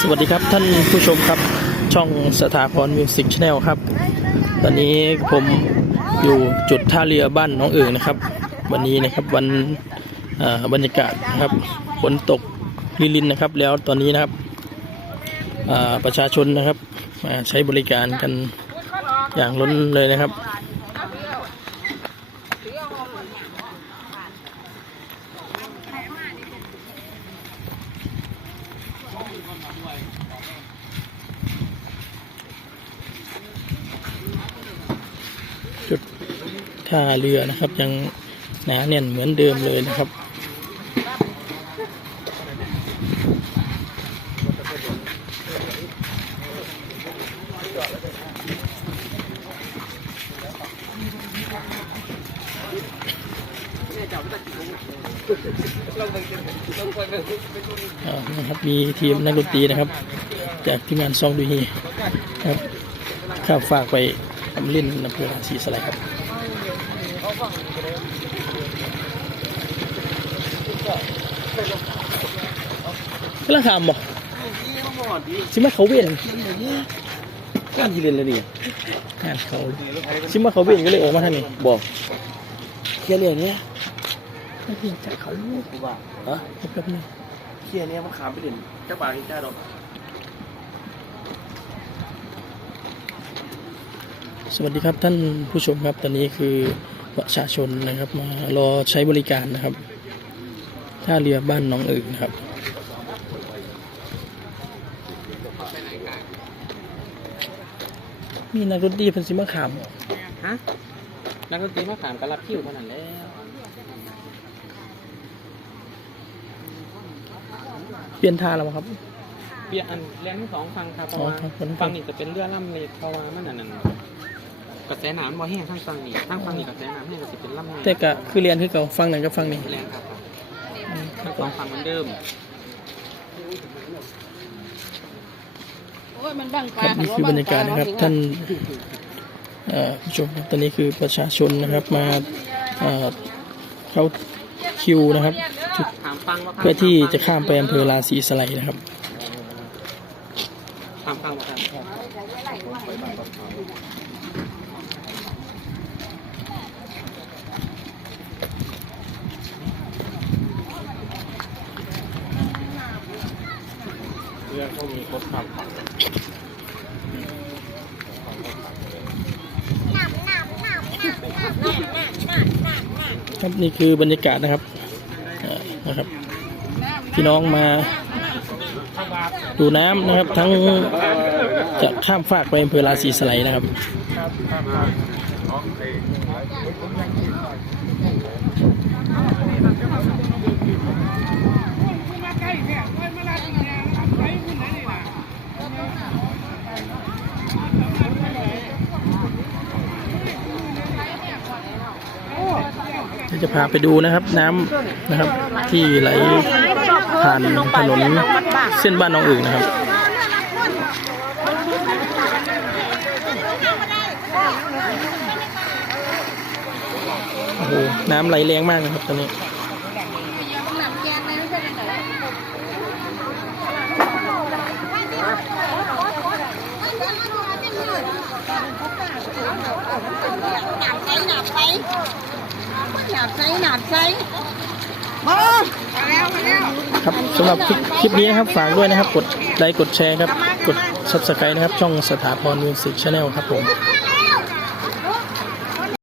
สวัสดีครับท่านผู้ชมครับช่องสถาพรมิวสิกชาแนลครับ ตอนนี้ผมอยู่จุดท่าเรือบ้านน้องเอิงนะครับ วันนี้นะครับวันบรรยากาศนะครับฝนตกลิลินนะครับ แล้วตอนนี้นะครับประชาชนนะครับใช้บริการกันอย่างล้นเลยนะครับ จุดท่าเรือนะครับยังหนาแน่นเหมือนเดิมเลยนะครับ นะครับมีทีมนักดนตรีนะครับ จากทีมงานซองดูฮีครับข้าฝากไปทำเล่นอำเภอราศีสไลด์ครับกำลังทำบ่ชิมาเขาเวียนก้านที่เรียนเลยดิงานเขาชิมาเขาเวียนก็เลยออกมาท่านนี่บอกเคลียร์เรื่องเนี้ย ไม่เพียงจากเขาลูกว่าฮะแป๊บนึงเคลียเนี้ยมันขามไปเด่นเจ้าบ่าวเจ้าดอกสวัสดีครับท่านผู้ชมครับตอนนี้คือประชาชนนะครับมารอใช้บริการนะครับท่าเรือบ้านน้องเอิงนะครับมีนักดนตรีเพันสิมาขามฮะนักดนตรีมาขามก็รับคิวเท่านั้นแล้ว เปลี่ยนท่าแล้วมั้งครับเบียร์อันเรียนทั้งสองฟังครับเพราะว่าอ๋อครับผม ฟังนี่จะเป็นเรือล่ำเลยเพราะว่ามันอันนั้นกระแสน้ำบ่แห้งทั้งฟังนี่ทั้งฟังนี่กระแสน้ำแห้งก็จะเป็นล่ำแห้งแต่ก็คือเรียนคือเก่าฟังนั่นก็ฟังนี่แรงครับทั้งสองฟังเหมือนเดิมโอ้ยมันบังคปลารับนี่คือบรรยากาศนะครับท่านเอ่อผู้ชมครับตอนนี้คือประชาชนนะครับมาเอ่อเข้าคิวนะครับ จุดเพื่อที่จะข้ามไปอำเภอราศีสไลนะครับครับเรื่องเขามีครบคำครับนี่คือบรรยากาศนะครับ นะครับ พี่น้องมาดูน้ำนะครับ ทั้งจะข้ามฟากไปอำเภอราศีสไลนะครับ จะพาไปดูนะครับน้ำนะครับ ที่ไหลผ่านถนนเส้นบ้านน้องอึ่งนะครับโอ้โหน้ำไหลแรงมากนะครับตอนนี้หนาบไซ หนาบไซหนาบไซมาแล้วมาแล้วครับสำหรับคลิปคลิปนี้นะครับฝากด้วยนะครับ กดไลค์กดแชร์ครับ กด subscribe นะครับ ช่องสถาพรมิวสิกชาแนลครับผม